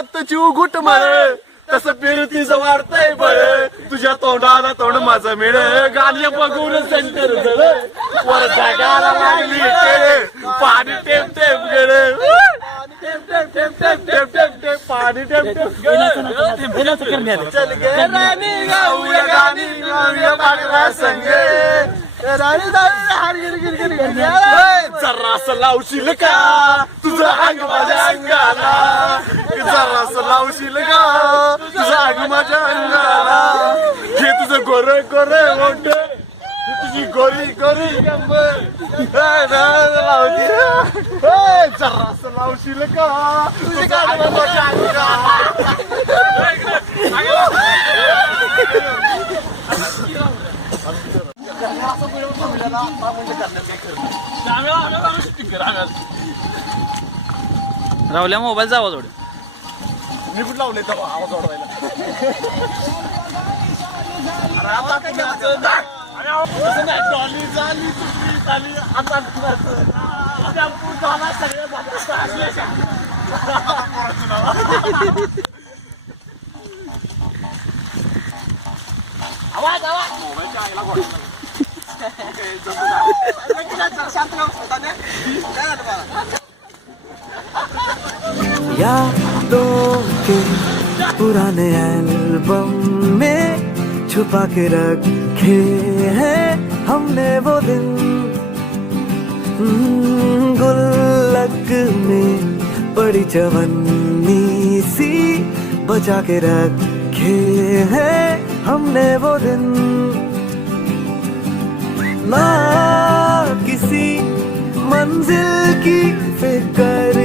जीव घुट मळ तसं फिरतीचं वाढतंय बळ तुझ्या तोंडाला तोंड माझं मिळ गाणी बघून सेंटर जळ वर जागाला लागली केळ पाणी टेप टेप गळ पाणी टेप टेप चल गे राणी गाऊया गाणी गाऊया पांढरा संग जरास लावशील का तुझं अंग माझ्या अंगाला जरास लावशील का तुझं अंग माझ्या अंगाला हे तुझं गोर गोर मोठ तुझी गोरी गोरी लावती जरास लावशील का तुझं अंग माझ्या अंगाला राहुल्या मोबाईल जावा थोडं मी कुठं लावले तेव्हा आवाज वाढवायला डॉली झाली तुझी झाली आता आवाज आवाज मोबाईलच्या आईला यादों के पुराने एल्बम में छुपा के रखे हैं हमने वो दिन गुल्लक में पड़ी चवन्नी सी बचा के रखे हैं हमने वो दिन ना किसी मंजिल की फिक्र